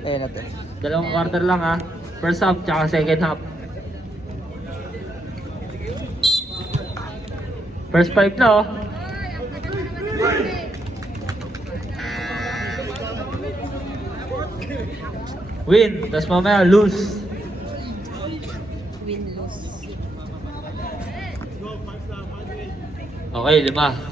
Ayan natin. Dalawang quarter lang ha. First half tsaka second half. First 5 na oh. Win, tas mamaya lose. Win-lose. Okay, 5.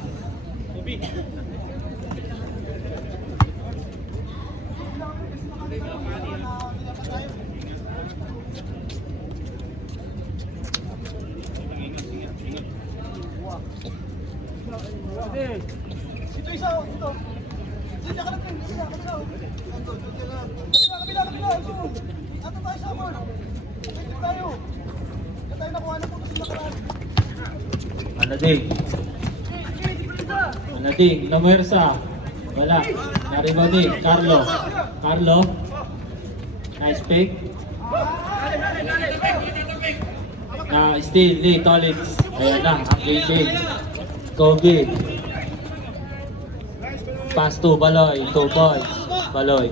Ito isa, ito. Hindi ka natin, isa, kabila. Kabila. Ato tayo sa amon. Ito tayo. Ito tayo nakuha na po kasi nakaraan. Anading, Namuersa. Wala. Naribading, Carlo. Nice pick. Na steal ni Tolitz. Ayan na, ang game. Kobe. Pass to Baloy. 2 boys. Baloy.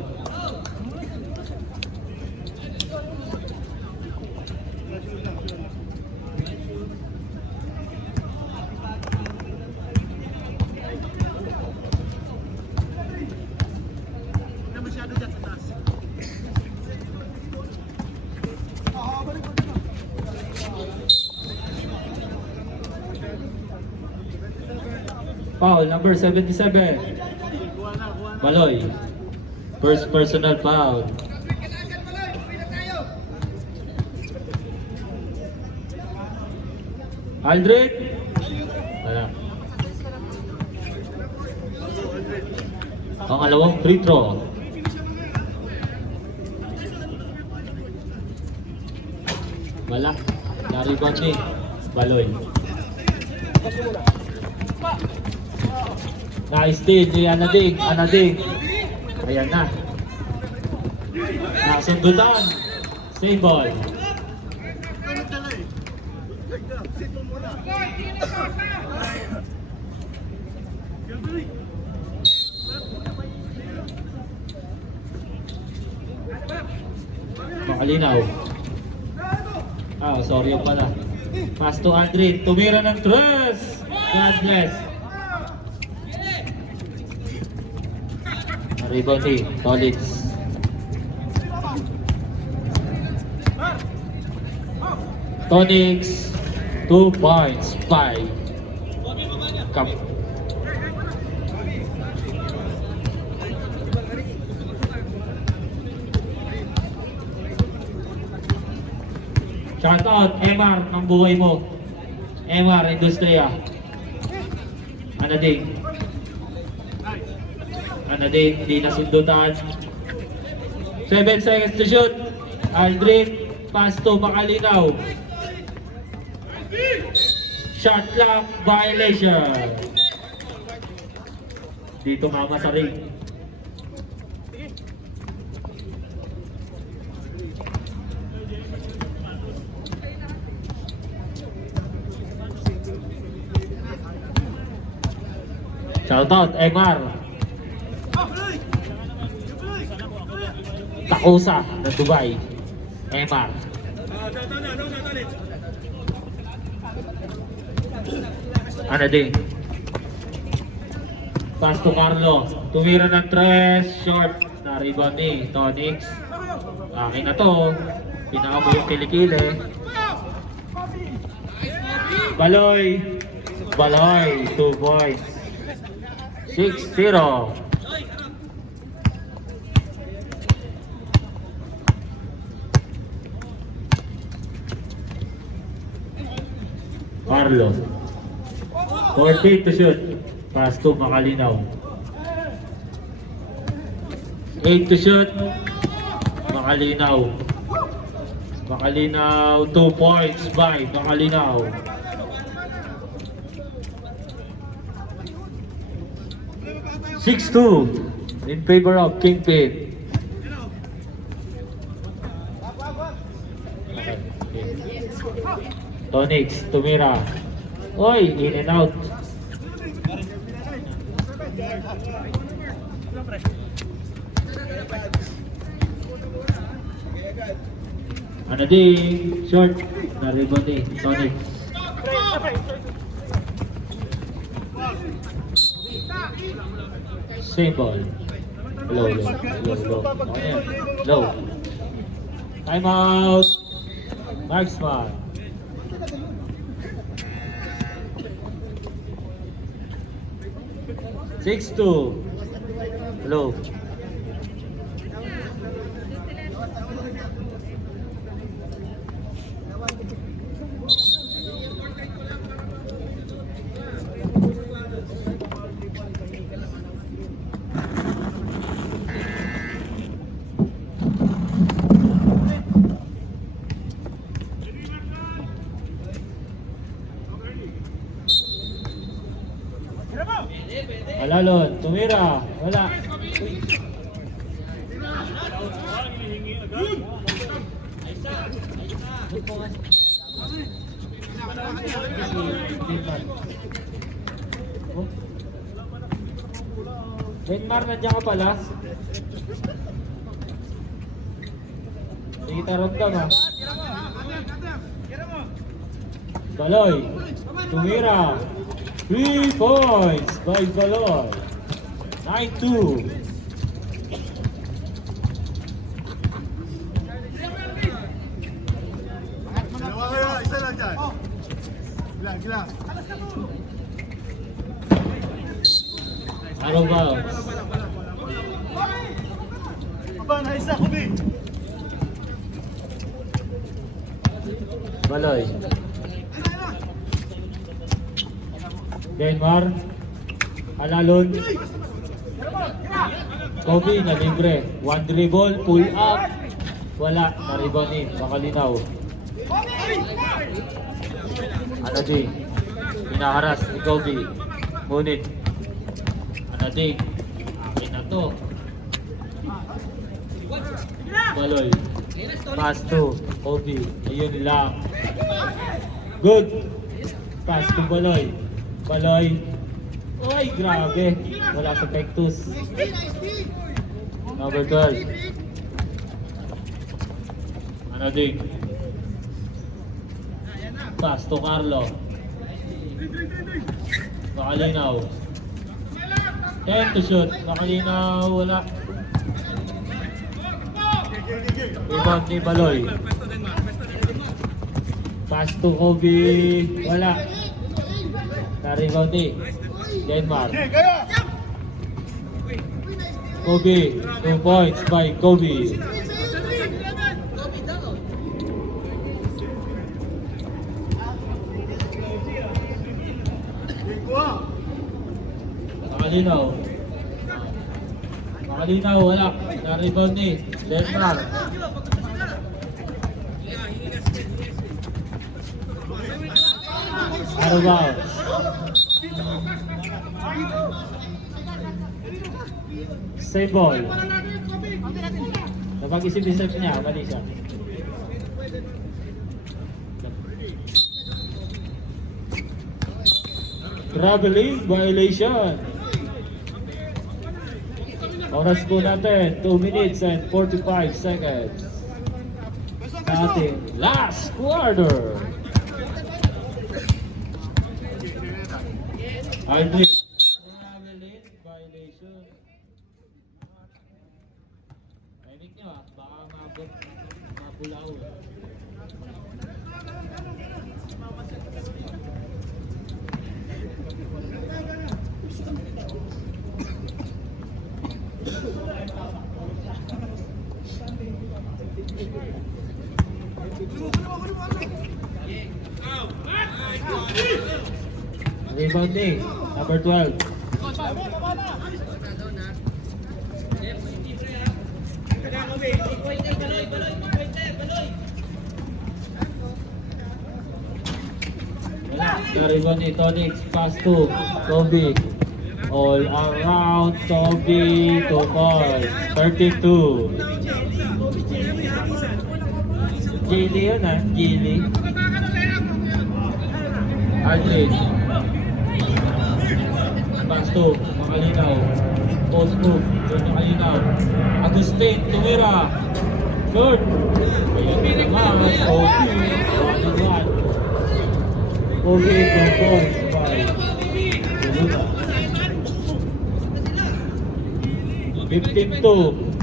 Foul number 77. Baloy. First personal foul. Aldrin. Wala. Pangalawang free throw. Wala. Nariband ni Baloy. Nice steal ni Anading. Ayan na. Nasundutan. Same ball. Makalinaw. Sorry yung pala. Pass to Aldrin. Tumira ng 3. God bless. Rebound ni Tolitz. Tonix 2 points by Cup. Shout out MR ng buhay mo. MR Industria. Anading, di nasundutan. 7 seconds to shoot. Aldrin, pass to Makalinaw. Shot clock violation. Dito mama sa ring. Shout out MR. Takusa ng Dubai. MR. Anading. Pass to Carlo. Tumira ng 3. Short. Na-rebound ni Tonix. Akin na to. Pinaka mo yung kilikili. Baloy. 2 points. 6-0. Carlo. 4 feet to shoot. Pass to Makalinaw. 8 to shoot. Makalinaw. 2 points by Makalinaw. 6-2 in favor of Kingpin. Tonix, tumira. Oy, in and out. Ano din, short. Na-rebound ni Tonics. Same ball. Low. Okay. Low. Time out. Marksman. 6-2. Low. Alalon, tumira. Wala. Denmar, nandiyan ka pala. Hindi kita ramdam ha. Baloy, tumira. 3 points by Baloy. 9-2. Isa lang dyan. Gilang. Arrow bounce. Aba, naisa, Kubi. Baloy. Denmar. Alalon. Kobe na libre. One dribble, pull up. Wala, na-rebound ni Makalinaw. Ano din? Hinaharas ni Kobe. Ngunit, ano din? Akin na to. Baloy. Pass to Kobe. Ayun lang. Good. Pass to Baloy. Baloy. Oy, grabe. Wala sa Pectus. Number 12. Ano din? Pass to Carlo. Makalinaw. 10 to shoot. Makalinaw. Wala. Rebound ni Baloy. Pass to Kobe. Wala. Na-rebound ni Denmar. Kobe. 2 points by Kobe. Makalinaw. Makalinaw, wala. Na-rebound ni Denmar. Arrow bounce. Same ball. Napag-isip-isip niya, mali siya. Traveling violation. Oras po natin, 2 minutes and 45 seconds. Sa ating last quarter. Aldrich. Traveling violation. Timing nyo baka mabulaw. Rebound ni number 12. Na-rebound ni Tonics, pass to Kobe. All around Kobe, 2 points. 32. Gili yun ha, Gili. Aldrich. Pass to Makalinaw. Post move, Makalinaw. Agustin, tumira. Good. Ayun naman. Okay. 1-1. Okay, 2 points. Bye. 15-2.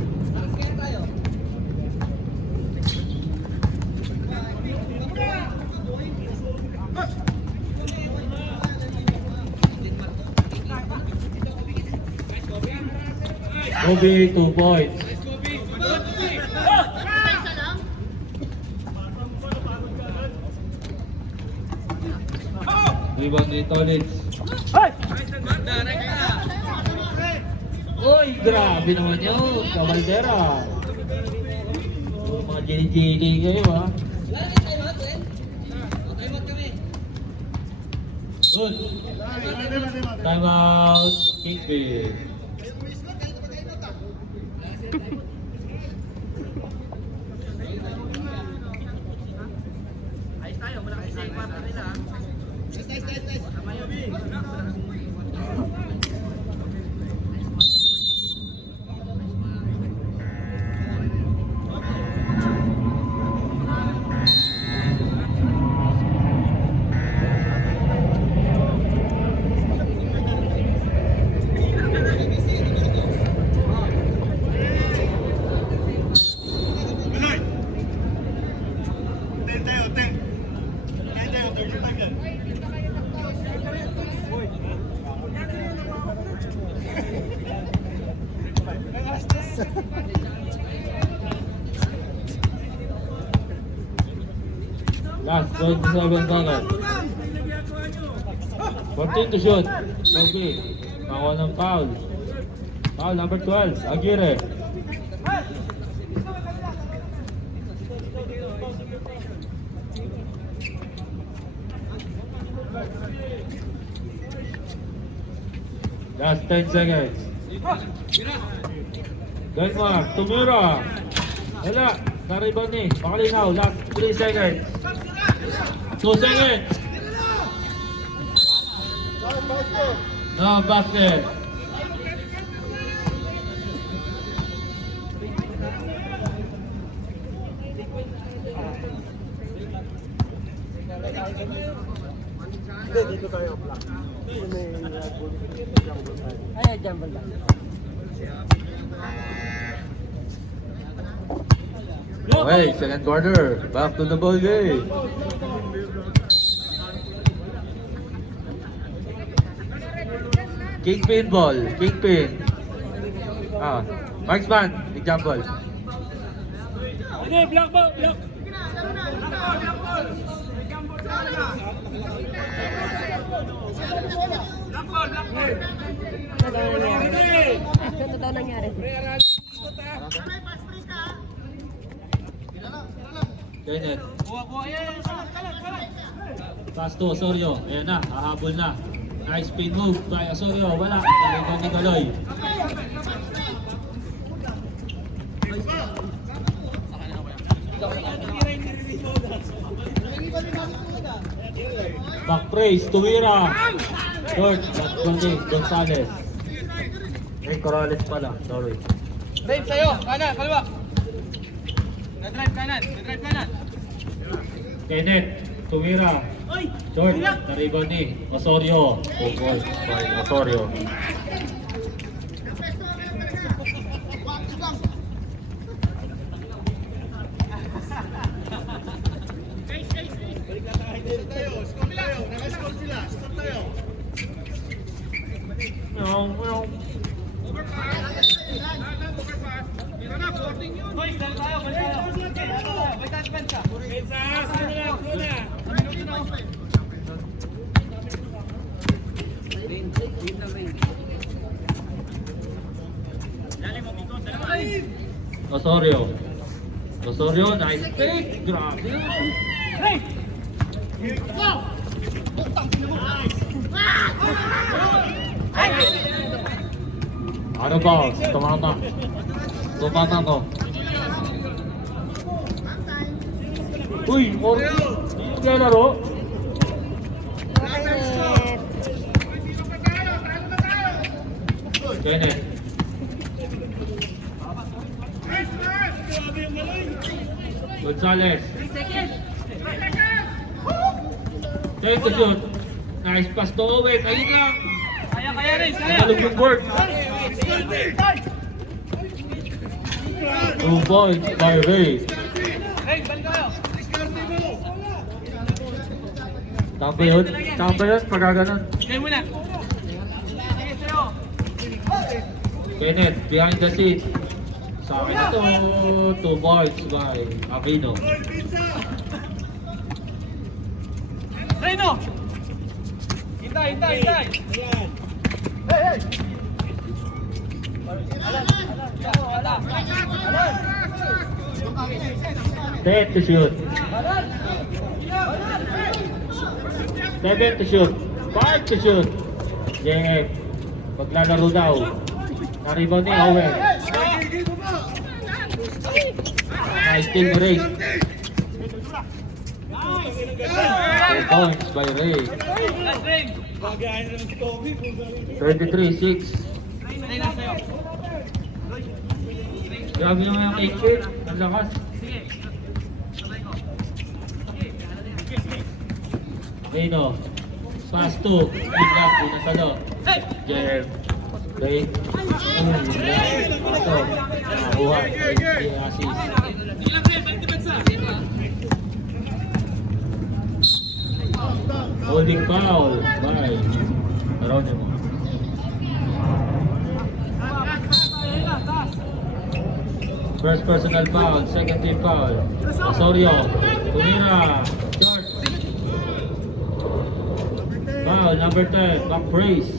Kobe, 2 points. Rebound ni Tolitz. Uy, grabe naman yun. Cavaldera. Mga jili-jili kayo ha. Good. Time out. Kingpin. Last 27 seconds. 14 to shoot. Okay. Makuha ng foul. Foul number 12. Aguirre. Last 10 seconds. Denmark. Tumira. Wala. Naribon ni. Pakalinaw. Last 3 seconds. 2 seconds. No basket. Dito tayo block. Ay, jumble lang. Okay, second quarter. Back to the ball game. Kingpin ball. Kingpin. Marksman. Example. Okay, block ball, block. Ano daw nangyari? Kenneth. Pass to Osorio. Ayan na, hahabol na. Nice spin move by Osorio. Wala. Nalito ni Galoy. Back praise, Tuwira. Short, Backbanding, Gonzales. Ay, Corrales pala. Sorry. Drive sa'yo, kanan, kaliwa. Na-drive kanan, na-drive kanan. Kenneth, Tuwira. Short, na-rebound ni Osorio. 2 points by Osorio. Osorio. Osorio, nice pick. Grabe. Ano ba? Tumama. Tumama ko. Uy, hindi ka laro. Kenneth. Gonzalez. Take the shoot. Nice pass to Owen. Ayun lang. Kaya rin, kaya. Nakalog yung board. 2 points by Ray. Hey, balik kayo. Tama ba yun? Pagka ganun. Sige muna. Sige sa'yo. Kenneth, behind the seat. Sa akin na to. 2 points by Aquino. Reno! Hintay, hintay, hintay. Hey! Alam. 10 to shoot. 7 to shoot. 5 to shoot. JF. Paglalaro daw. Naribaw ni Owen. Nice steal ni Ray. 2 points by Ray. Last ring. 33-6. Ray na sa'yo. Grabe naman yung kick. Ang lakas. Sige. Sabay ko. Aquino. Pass to. Bigla. Pinasalo. Hey! JF. Ray. Paso. Nakakuha. Assist. Sige lang rin, balik depensa. Holding foul by Geronimo. First personal foul, second team foul. Osorio, tumira, short. Foul, number 10, back brace.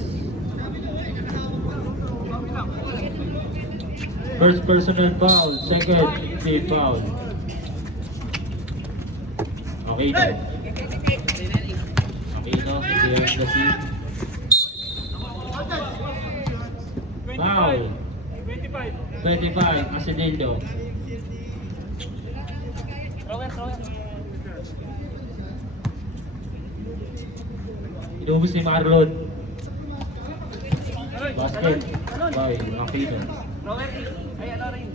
First personal foul, second team foul. Okay na. Aquino, behind the seat. Foul. 25, Asidillo. Thrower. Inubos ni Marlon. Basket by Aquino. Thrower. Ay, ano rin.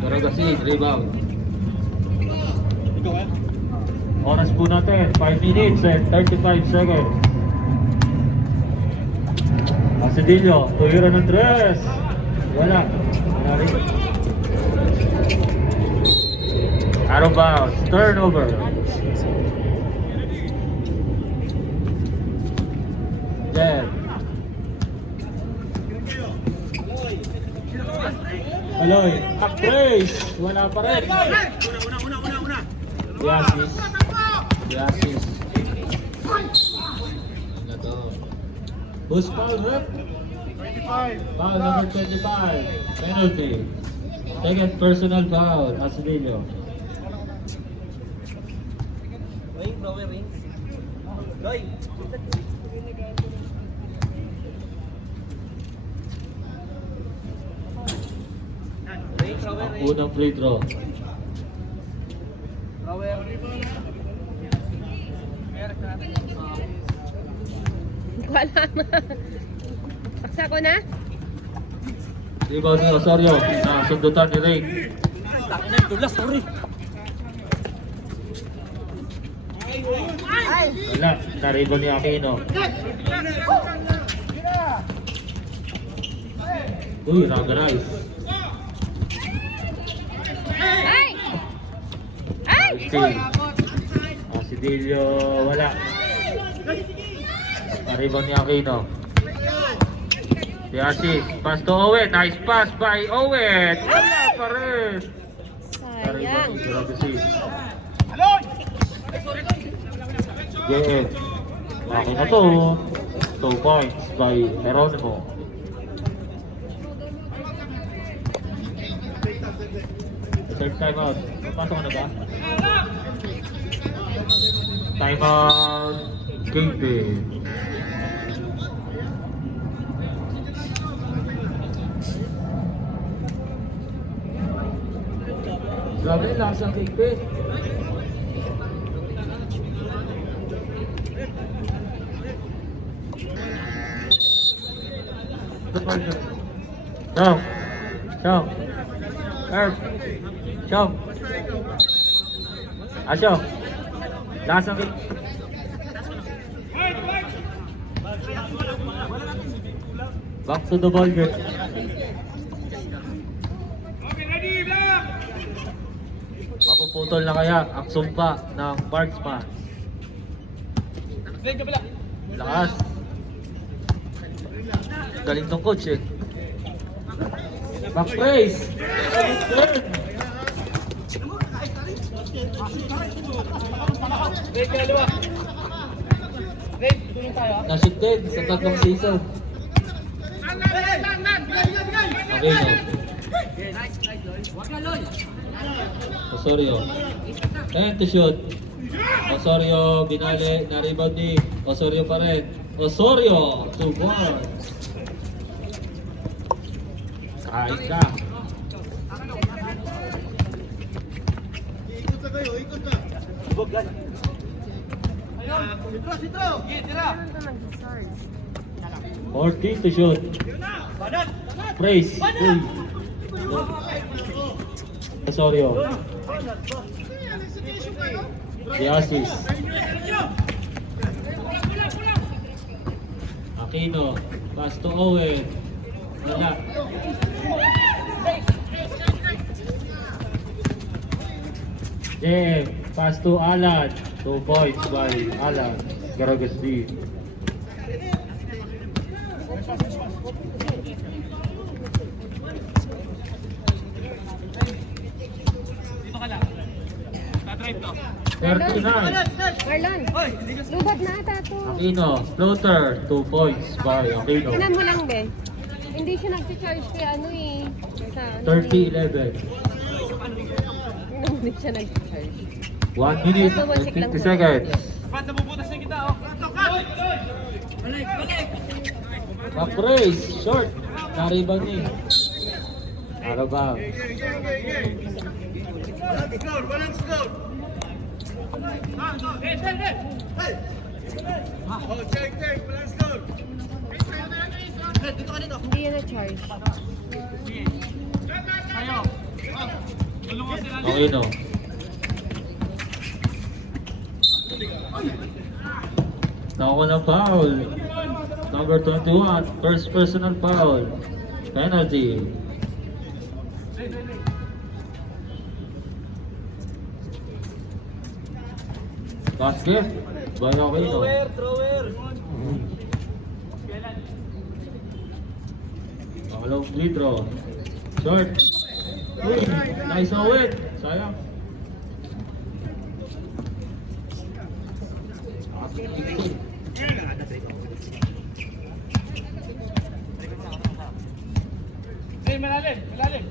Garagasin, rebound. Oras po natin, 5 minutes and 35 seconds. Asidillo, tuwira ng dress. Wala. Wala rin. Out of bounds, turnover. Then. Aloy, up-brace. Wala pa rin. Yasis. Ano to? Boost foul, rep. 25. Foul number 25. Penalty. Second personal foul. Asidillo. Thrower ring. Loy. Unang free throw. Thrower. Wala na. Saksa ko na? Rebound ni Osorio. Sundutan ni Ray. Laki na, tulas, sorry. Wala. Na-rebound ni Aquino. Uy, ragarize. Ay! Ay! Still. Asidillo. Wala. Na-rebound ni Aquino. Si Asis. Pass to Owen. Nice pass by Owen. Wala pa rin. Na-rebound ni Sayang. Garagasin. JF. Akin na to. 2 points by Geronimo. Third time out. Pasok na ba? Time out. Kingpin. Grabe yung lasa ng Kingpin. ball. Chong. Chong. Herb. Chong. Asyo. Lakas ang back to the ball game. Mapuputol na kaya ang sumpa ng marksman. Lane, kabila. Lakas. Galing tong coach eh. Back praise. Lane, kaliwa. Lane, tulong tayo. Nashoot din sa tatlong season. Okay, no? Osorio. 10 to shoot. Osorio, binali, na-rebound ni Osorio pa rin. Osorio, 2 boards. Kain ka. Ikot na kayo, ikot na. Sitro! Sige, tira. 14 to shoot. Praise. Uy. Osorio. The assist. Aquino. Pass to Owen. Wala. JM. Pass to Alan. 2 points by Alan. Garagasti. Dito ka lang. Ta-drive to. 39. Marlon, lubat na ata to. Aquino. Floater. 2 points by Aquino. Tinan mo lang, be. Hindi siya nag-charge kay ano eh. Sa, 30-11. Hindi siya nag-charge. 1 minute and 50 seconds. Pat, nabubutas na kita, oh. Balik, balik. Back-raise. Short. Nariban ni. Arabang. Walang score! Hey, hey, hey. Oh, check, walang score! Hindi yan na-charge. Tayo. Tulungan sila. Aquino. Nakuha ng foul. Number 21. First personal foul. Penalty. Basket. By Aquino. Thrower! Pangalawang free throw. Short. Uy, nice Owen. Sayang. Hey, malalim, malalim.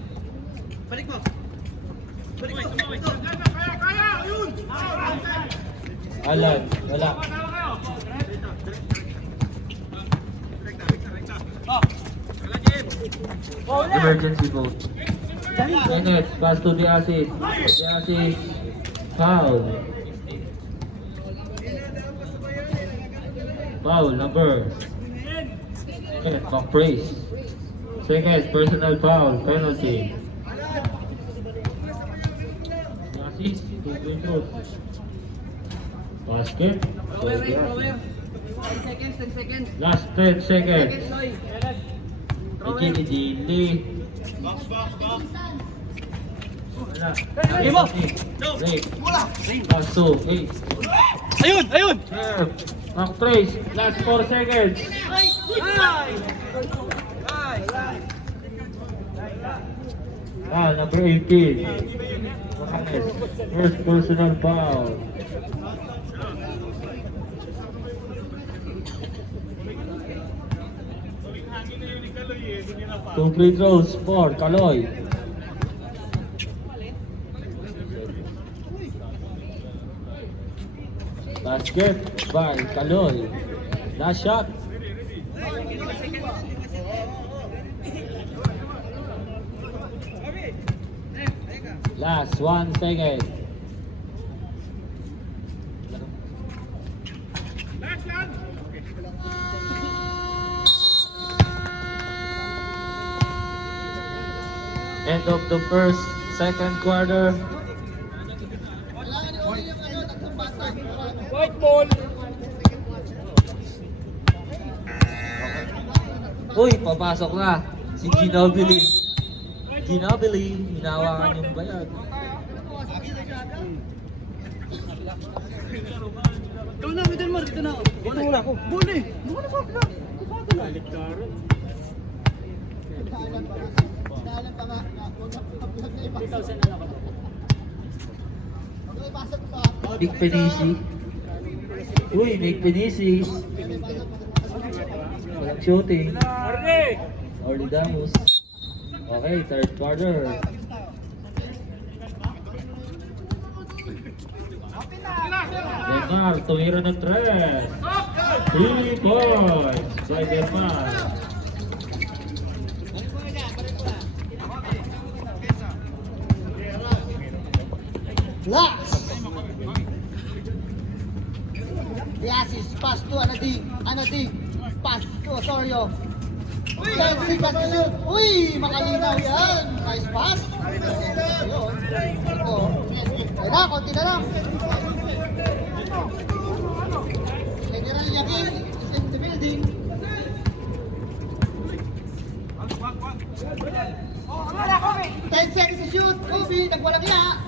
Balik mo! Balik mo! Kaya! Yun! Alan. Wala. Oh. Emergency vote. Bennett, pass to the assist. The assist. Foul. Foul number. Bennett, back praise. Second, personal foul, penalty. The assist, 2 free throws. Basket. Last 10 seconds. Ikini Dili. Wala. Game mo. Break. Pass to 8. Ayun, ayun. Serve. Back trace. Last 4 seconds. Number 18. Johannes. First personal foul. Two free throws for Kaloy. Basket by Kaloy. Last shot. Last 1 second. End of the second quarter. White ball. Uy, papasok na. Si Ginobili. Ginobili, hinawakan yung bayag. Ikaw na, Middlemar, dito na ako. Dito wala ako. Buli! Buli sa akin na. Nick Penisi. Uy, Nick Penisi. Walang shooting. Orly Damus. Okay, third quarter. Demar, tumira ng 3. 3 points by Demar. Last! The assist, pass to Anading, pass to Osorio. Dancing pass to shoot. Uy, makalinaw yan. Nice pass. Ayun. Oh. Ayun na, konti na lang. General Yakin is in the building. Ten seconds to shoot. Kobe, nagwalang ya.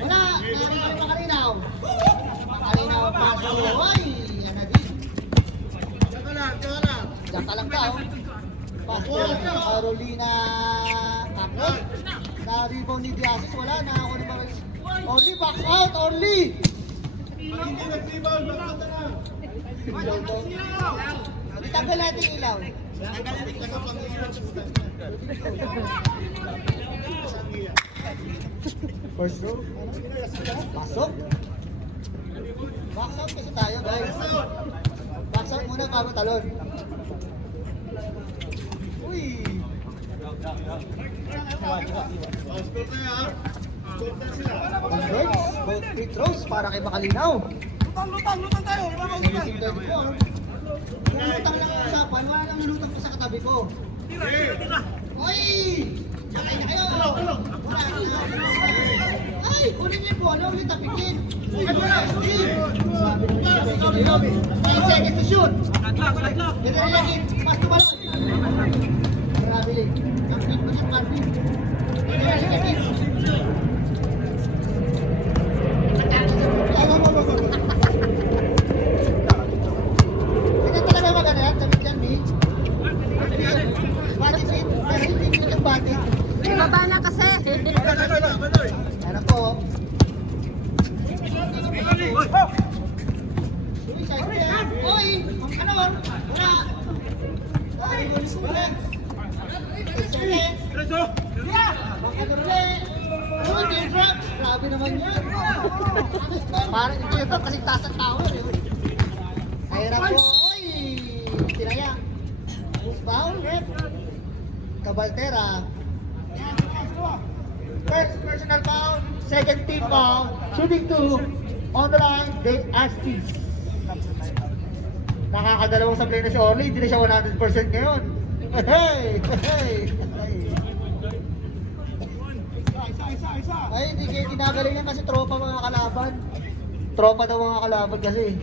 Wala, makalinaw. Makalinaw, pass to Uy, Anading. Diyan ka lang daw. Pass to Carolina Tapos. Na-rebound ni Diazis. Wala na ako ni Maris. Orly, box out! Orly! Hindi nag-rebound. Bakit na? Itanggal natin yung ilaw. First row. Pasok. Box out kasi tayo, guys. Box out muna bago talon. Uy! Converts, both free throws para kay Makalinaw. Lutang tayo. Kung lutang lang ang usapan, wala nang lutang pa sa katabi ko. Uy! Sakay na kayo! Wala na. Ay! Kunin niyo po, ano ulit tapikin? Sabi ko, 5 seconds to shoot! General Yakin, pass to balon! Grabe lang. Ang pit mo ng Marvin. General Yakin. Hindi talaga maganda yan. Damit yan, Mi. Body fit. Pero hindi ko yung body. Baba na kasi. Ano po? Uy, side step. Uy! Ano? Wala. Ay, gulis mo ulit. Uy, teardrop. Grabe naman yan. Parang yung teardrop kasi taas ang tao. Ayun na po. Uy! Tinaya. Foul, rep. Cabaltera. First personal foul. Second team foul. Shooting 2. On the line, Dave Astis. Nakakadalawang sa play na si Orly. Hindi na siya 100% ngayon. Hey! Hey! Ay, hindi kayo ginagalingan kasi tropa mga kalaban. Tropa daw mga kalaban kasi.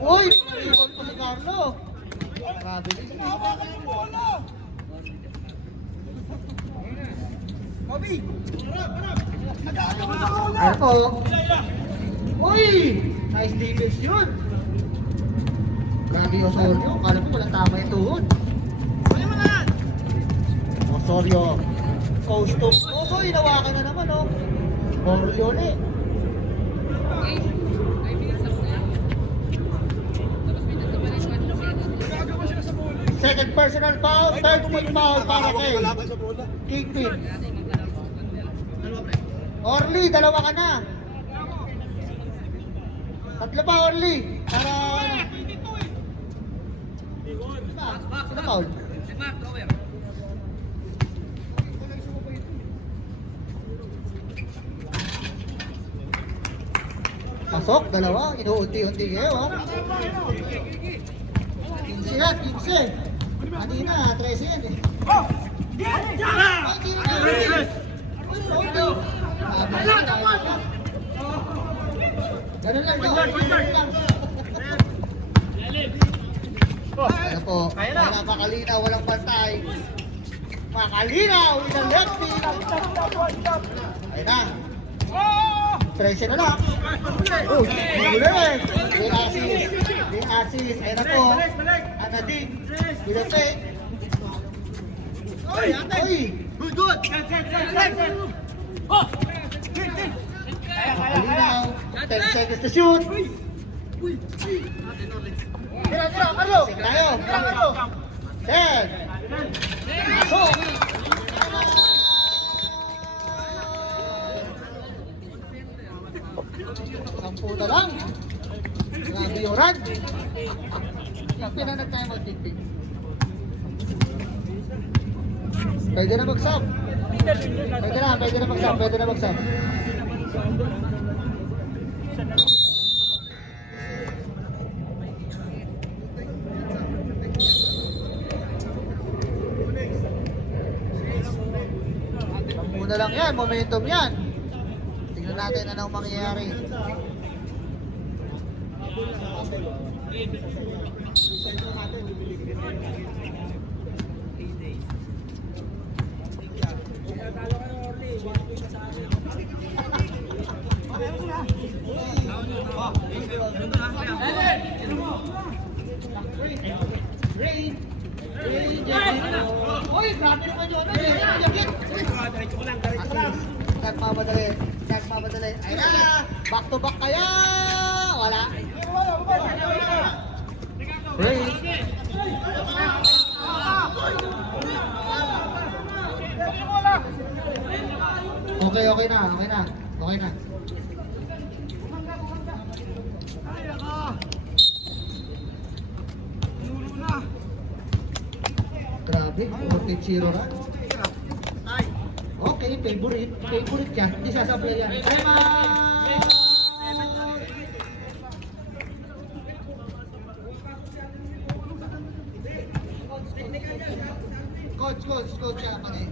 Uy! Narikon po si Carlo. Grabe din. Ano po? Uy! Nice defense yun. Grabe Osorio. Kala ko walang tama yung tuhod. Osorio. Coast to. Oso, hinawakan na naman, oh. Oriole. Second personal foul, third team foul para kay Kingpin. Orly, dalawa ka na. Tatlo pa, Orly. Para ano? Sino foul? Pasok, dalawa. Inuunti-unti kayo, ha? 15 na, 15. Kanina, 13 yan eh. Oh, di na. Ganun lang daw. Ganun lang. Ano po, napakalinaw, walang pantay. Makalinaw, isang lefty. Ayun na. 13 na lang. Oh, muli. May assist. May assist. Ayun na po. Anadig. Bilate. Oy! Good! Makalinaw. 10 seconds to shoot. Tira, Carlo! Sing tayo. 10. Pasok! Sampu na lang. Grabe yung run. Yung pinanag tayo mag-tig-tig. Pwede na mag-sub. Pwede na mag-sub. Muna lang yan, momentum yan. Tingnan natin anong mangyayari. Rain! Uy, grabe naman yun. Nagmamadali. Ay na! Back to back kaya! Wala. Rain! Okay na. Grabe, 14-0 na. Okay, favorite yan. Hindi sasablay yan. Time out! Coach siya pa rin.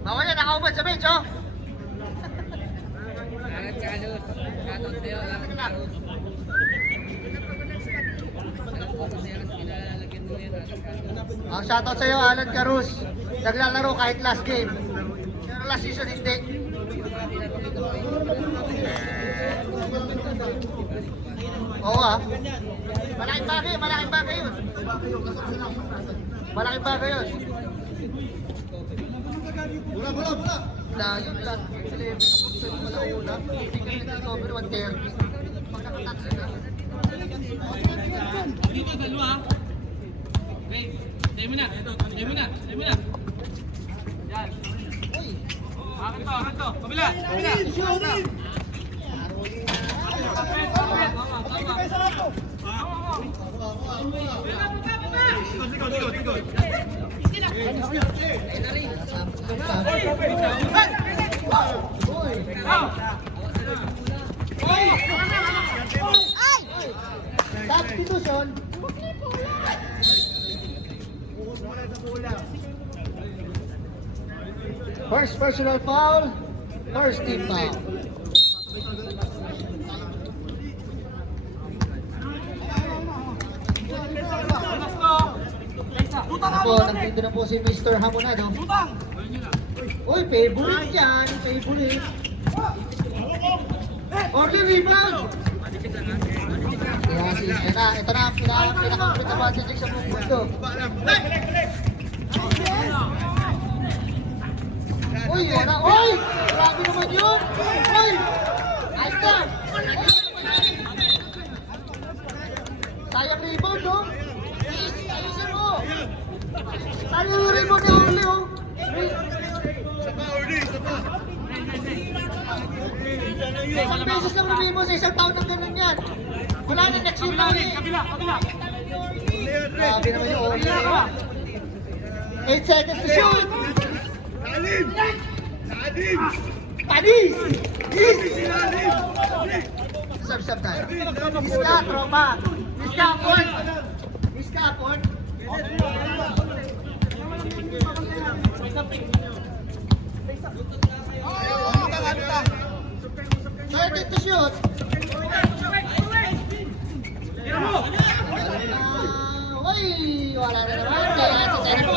Bawal yan, nakaubad sa bench, oh! Ang shoutout sa'yo, Alan Carus. Naglalaro kahit last game. Pero last season hindi. Oo ah. Malaking bagay yun. Bola. Layo, lahat. 11% pala una. Hindi ka nag-recover 130. Pag nakatats na. Dito, dalawa. Okay, tayo muna. Yan. Akin to. Kabila. Substitution. First personal foul, first team foul. Ako, nandito na po si Mr. Hamonado. Uy, favorite yan, favorite. Order rebound! Kaya ito na ang pinaka-complete advantage sa buong mundo. Uy, wala. Uy! Grabe naman yun! Uy! Ayos na! Sayang rebound, no? Ayusin mo! Sayang yung rebound ni Orly, oh! Isang beses lang rebound mo sa isang taon ng ganun yan. Wala na next year lang eh. Kabila. Grabe naman yung Orly. 8 seconds to shoot! Panis! Sub tayo. Iska, tropa. Iska, port. Thirty to shoot. Uy, wala na naman. Kaya sa tayo po.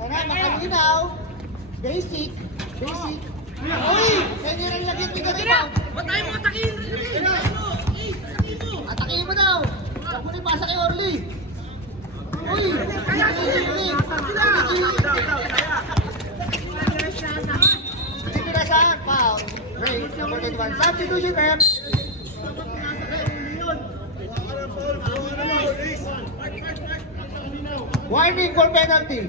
Makalinaw. Basic. Basic. Uy! Kaya nang lagyan mo ka rebound. Patay mo, atakin! Atakin mo daw. Huwag mo na ipasa kay Orly. Uy! Titirasan. Foul. Break. Number 21. Substitution, rep. Warning for penalty.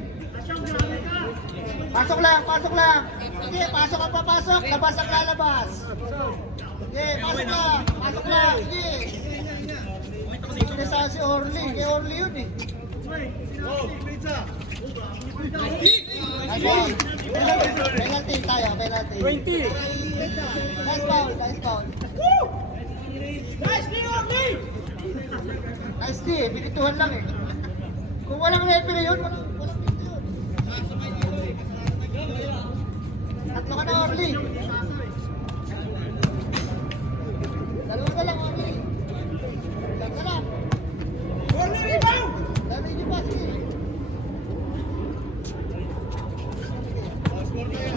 Pasok lang, pasok lang. Sige, pasok ang papasok, labas ang lalabas. Sige, pasok lang, pasok lang. Sige. Pinasahan si Orly, kay Orly yun eh. Okay, penalty tayo, penalty. 20. Nice foul, nice foul. Nice D, binituhan lang eh. Kung walang referee yun, walang pinto yun. Tatlo ka na, Orly. Dalawa ka lang, Orly. Dalawa ka lang. Orly, rebound! Dalawa yung pa, sige.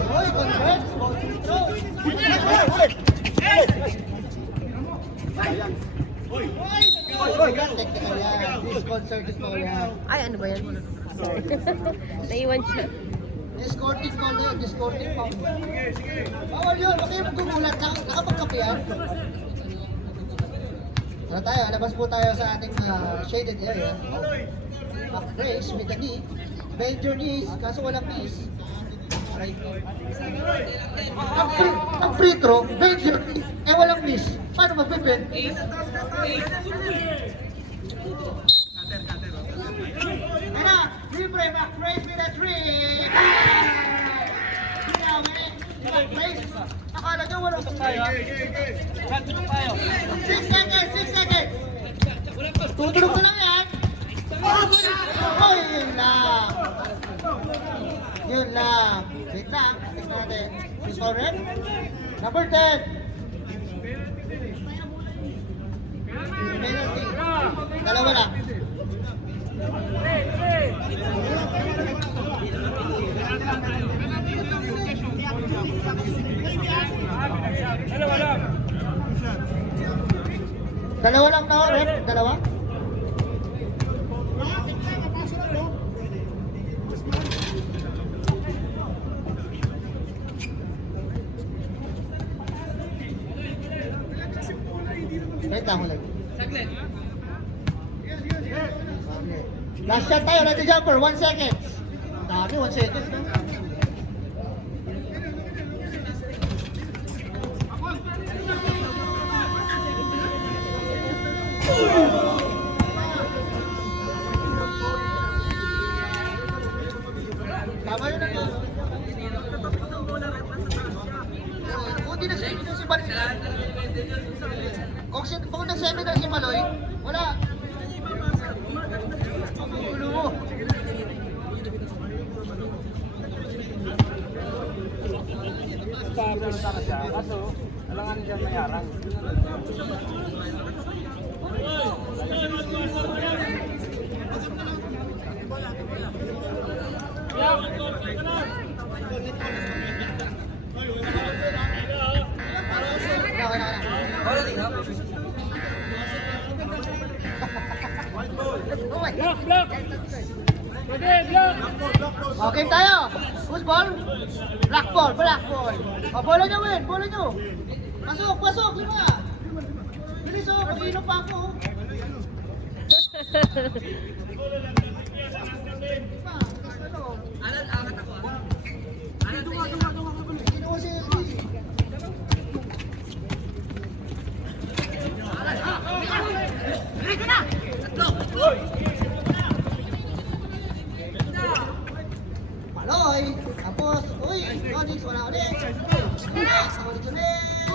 Oy, congrats! Control! Technical yan. Disconcert is all yan. Ay, ano ba yan? Naiwan siya. Discording call yun, discording call. Bawal yun, huwag kayong magkumulat. Nakapagkape yan. Tara tayo, labas po tayo sa ating shaded area. Back race with the knee. Bend your knees, kaso walang knees. Right. Ang free throw, bend your knees, eh walang knees. Paano mag-bend? Ano? Libre, back race with a three! Back race. Akala nyo walang tayo. 6 seconds, 6 seconds. Tutulog ko lang yan. Oh, yun lang. Yun lang. Wait lang. Tingnan natin. Is for red? Number 10. Penalty. Dalawa lang. Dalawa lang na, rep. Dalawa. Wait lang, ulit. Last shot tayo, ready jumper, 1 second. Dami, 1 seconds na. Tama yun na. Kung di nag-seminar si Baloy, kung nag-seminar si Baloy, wala. Ulo mo. Tapos sana siya, kaso alangan dyan mayarang. Okay tayo. Who's ball? Black ball, black ball. O, bola nyo, Win. Bola nyo. Pasok, pasok. Lima. Bilis o. Mag-inom pa ako. Alan, angat ako ah. Alan, Sino ko si Elby? Paloy. Tapos, uy. Onyx, wala ulit. Onyx ulit.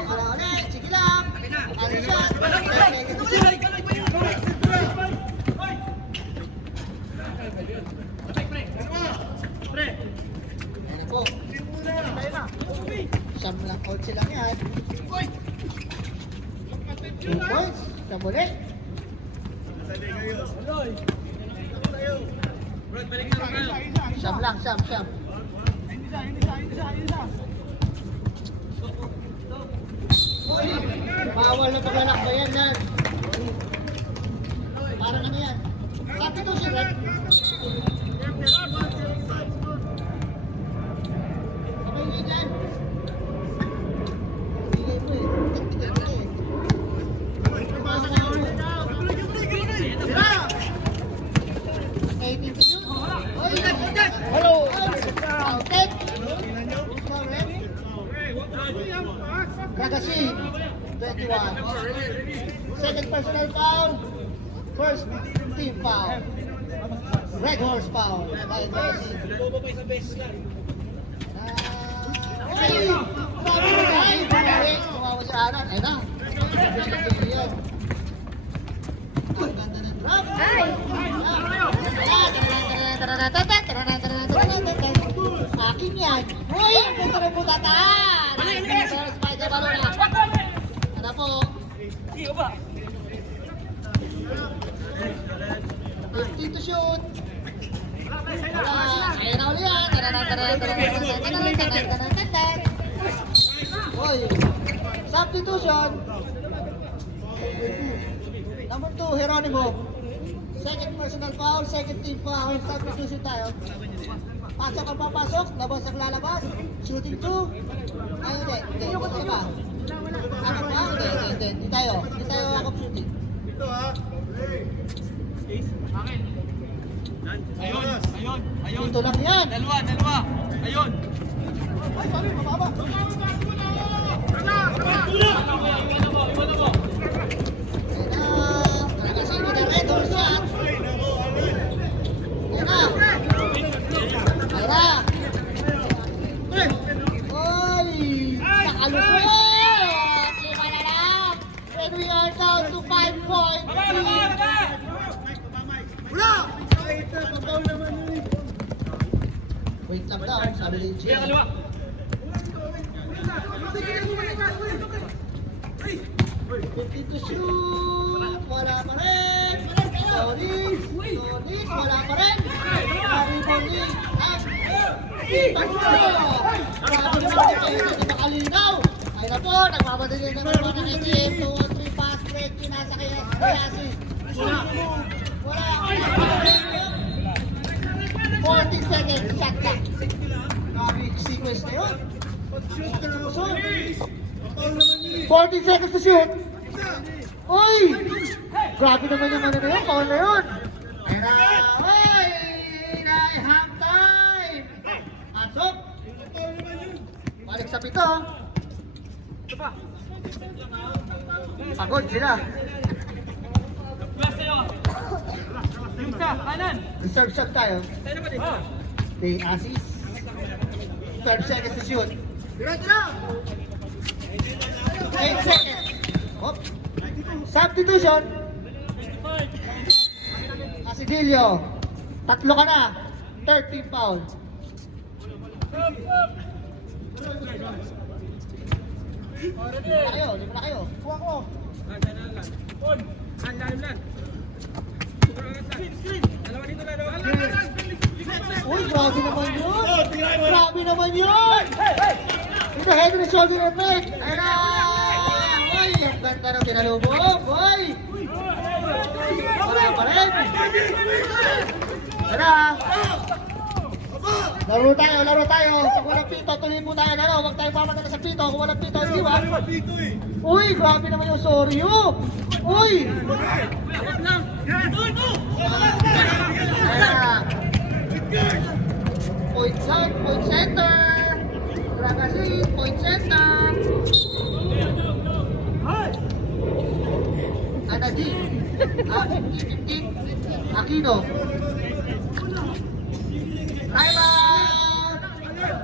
Ayan po. Siyam lang out sila yan. 2 points. Siyam ulit. Siyam lang, siyam. Uy, bawal na paglalakbayan yan. Parang ano yan? Sabi to siya, Red. Sabay nyo dyan. Bigay mo eh. Tignan mo eh. Pasok na yun. 18 to shoot. Uy, hello. Outed. Ragasi, 21. Second personal foul. First team foul. Red Horse foul. By Ragasi. Ay! Sabi mo na ay! Kumawa si Aran. Ay na. Ang ganda ng drop. Ay! Akin yan. Uy! Punta na punta ta! Spider balon na. Ano po? 15 to shoot. Wala. Kaya na uli yan. Uy! Substitution. Number 2, Geronimo. Second personal foul, second team foul. Substitution tayo. Pasok ang papasok, labas ang lalabas. Shooting 2. Ay, hindi. Hindi ba? Ano ba? Hindi. Hindi tayo akong shooting. Ayun. Ito lang yan. Dalawa. Ayun. Ay, sorry, mababa. Kasi mo na red or shot. Yan na. Oy! Nakalusot! 5 na lang. And we are down to 5 points. Wait lang daw, sabi ni Jay. Fifty to shoot, wala pa rin. Tonis, wala pa rin. Mariboni, at grabe naman kayo sa makalinaw. Ay na po, nagmamadali naman po ng ATM. 2-3 pass break, pinasa kay Yasis. Wala. 40 seconds, shot lang. Grabe yung sequence na yun. 40 seconds to shoot. Uy! Grabe naman yung ano na yun, foul na yun. Ayan na, uy! Half time! Pasok! Balik sa pito. Pagod sila. Reserve shot tayo. They assist. 12 seconds to shoot. 8 seconds. Hop. Substitution. Casidillo. Tatlo ka na. 13 foul. Lima na kayo. Kuha ko. Uy, grabe naman yun! Grabe naman yun! Ito, head and shoulder effect! Ayan na! Uy, ang ganda ng pinalubog! Uy! Wala pa rin! Ayan na! Laro tayo! Pag walang pito, tuloy mo tayo. Ano? Huwag tayo pamatala sa pito. Kung walang pito, di ba? Uy, grabe naman yung Soryo! Uy! Ayan na! Point guard, point center. Ragasi, point center. Anadi. 15. Aquino. Time out.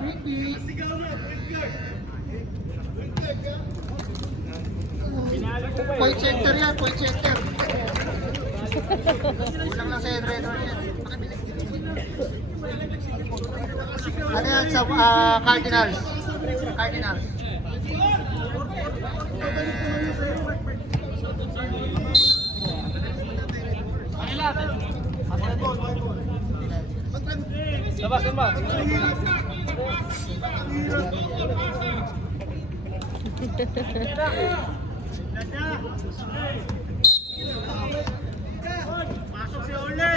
Quickly. Point center yan, point center. Kulang lang sa Red Redor yan. Ano yan sa Cardinals? Cardinals. Labas, labas. Pasok si Ole!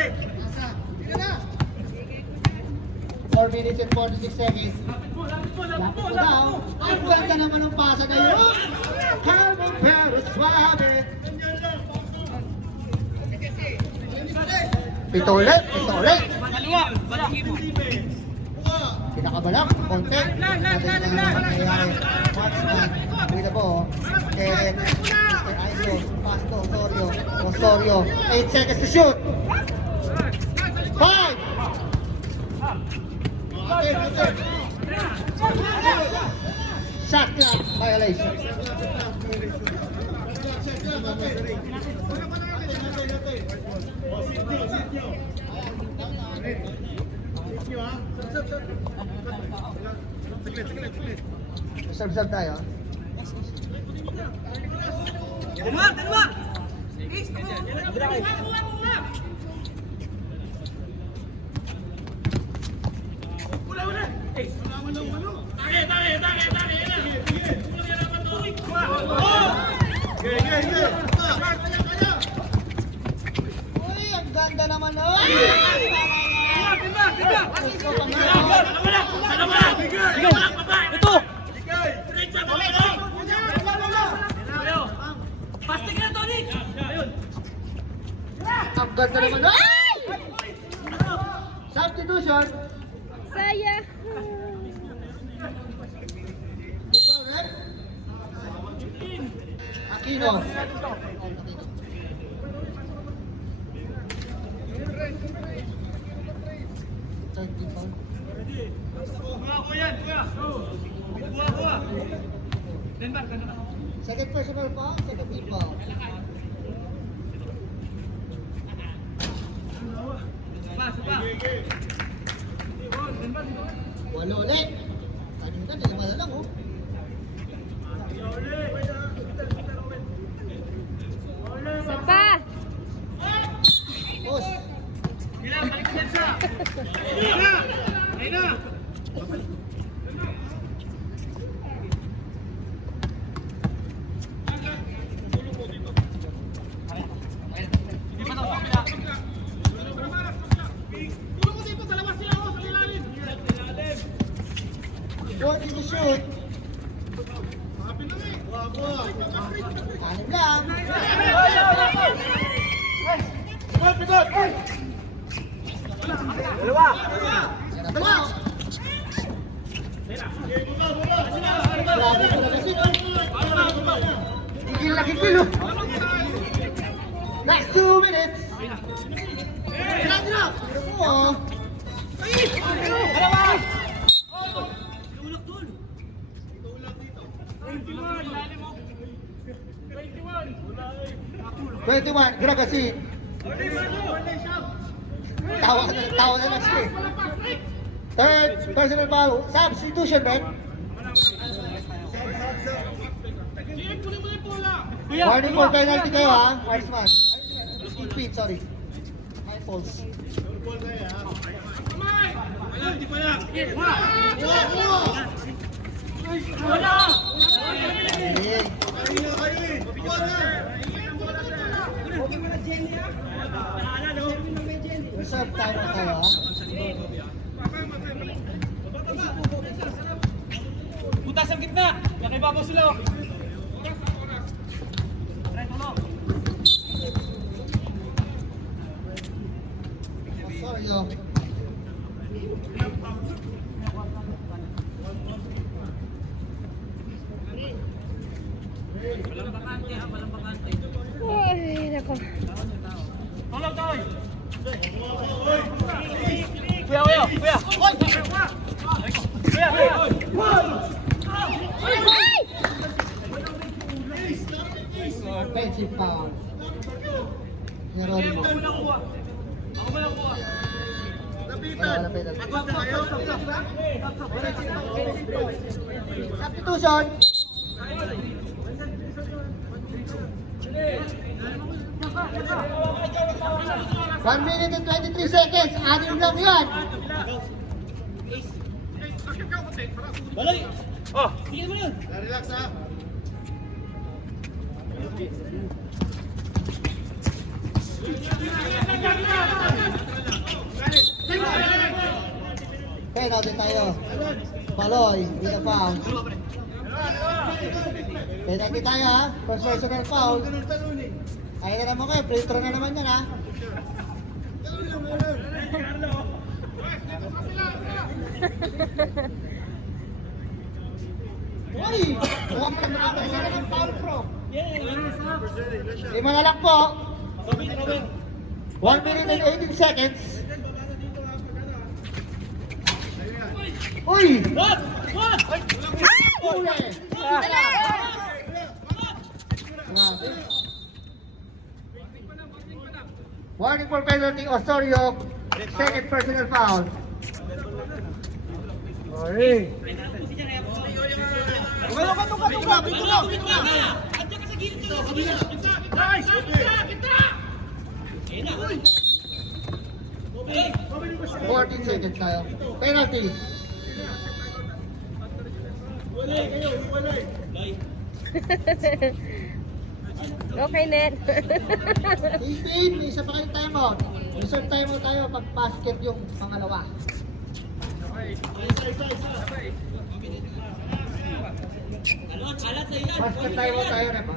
4 minutes and 46 seconds. Lapit mo daw. Ang ganda naman ng pasa na yun. Calvin pero suave. Pito ulit, pito ulit. Kaliwa, balaki mo. Pinakabalak, konti. Natin na nangyayari. Marksman, with the ball. Keren, Mr. Aiso, Pasto, Osorio, Osorio. 8 seconds to shoot. 5! Shot clock violation. Serve tayo. Dalawa, dalawa. Uy, ang ganda naman. Uy! Ito. Ang ganda naman. Ay! Substitution. Saya. Aquino. Second personal foul, second team foul. Walo ulit. Kanina, lima na lang, oh. Isa pa. Boss. Working to shoot. Kanin lang. Dalawa. Dalawa. Grabe ko na kasi. Gigil na gigil, oh. Last 2 minutes. Drop. Oh. Dalawa. 21, Gragasin. Tawa na lang siya. Third, personal foul. Substitution, Ben. Warning for penalty kayo, ha? Marksman. Speed, sorry. My faults. Reserve time na tayo, ha? Butas ang gitna. Nakibabaw sila. Sorry, oh. Ay, nako. Tulog tayo. Kuya, kuya, kuya. Kuya, kuya. Ay! Offensive foul. Jeronimo. Wala penalty. Substitution. 1 minute and 23 seconds. Anim lang yan. Relax ha. Penalty tayo. Baloy, hindi na foul. Penalty tayo ha. Personal foul. Kaya na naman kayo, free throw na naman yan ha. Uy! Huwag ka makakasala ng foul pro. Lima na lang po. 1 minute and 18 seconds. Uy! Uli! Warning for penalty, Osorio. Second personal foul. Sorry. Fourteen seconds tayo. Penalty. Okay, Net. 18, isa pa kayong timeout. Reserve timeout tayo pag basket yung pangalawa. Basket timeout tayo na pa.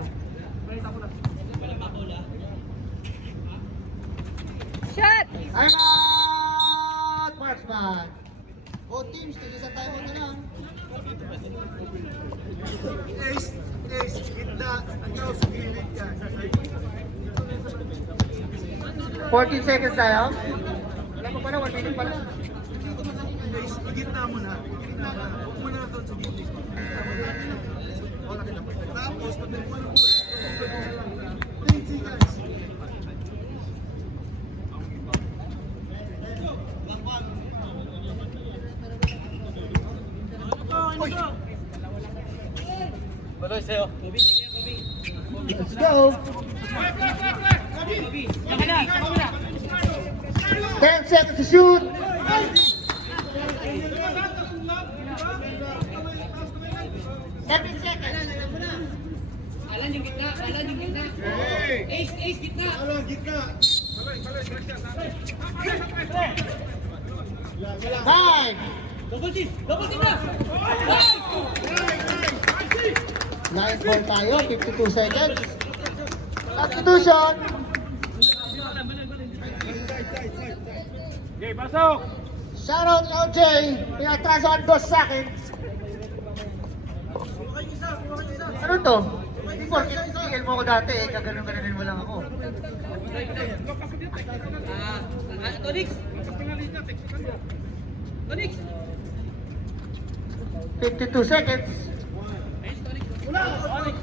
Shot! Timeout! Marksman! Both teams, tig-isa timeout na lang. Gitna. Ikaw sa gilid ka. 14 seconds tayo. Wala pa pala, 1 minute pala. Gitna mo na. Huwag mo na doon sa gilid. Tapos, pag nagmano mo, 10 seconds. Baloy sa'yo. Let's go! 10 seconds to shoot! Seven seconds. Alam, gitna. 5. Line ball tayo, 52 seconds. Substitution. Okay, pasok. Shoutout LJ. Pinatraso ang 2 seconds. Ano to? Before, tigil mo ko dati eh. Kaganon-ganonin mo lang ako. Tonix! Tonix! 52 seconds. Balik!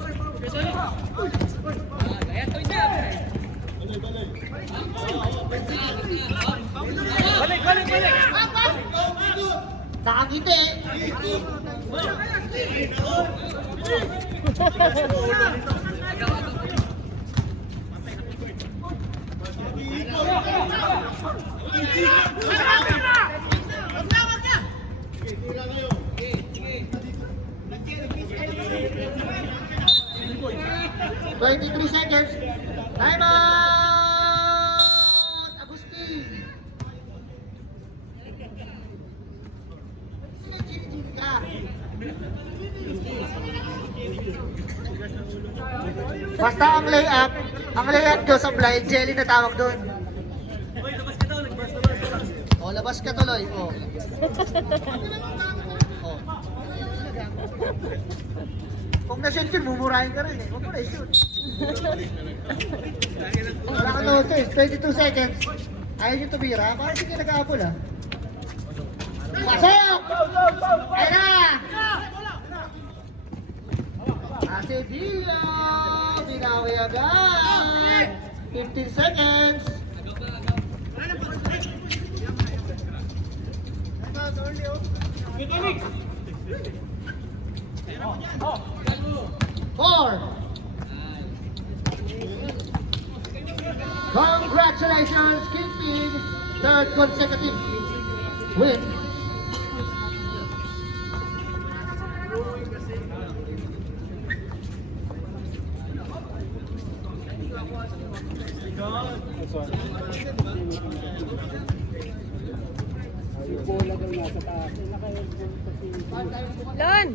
Nakangiti. Twenty-three seconds. Time out! Agustin. Basta ang layup doon sa blind, jelly na tawag doon. O, labas ka tuloy. O. O. Kung na-shoot yun, mumurahin ka rin eh. Huwag mo na i-shoot. Wala ka notice. 22 seconds. Ayaw nyo tumira. Parang hindi ka nag-aapol ah. Pasok! Ayun na! Asedillo! Binawi agad! 15 seconds. Four. Congratulations, Kingpin. Third consecutive win. Lon!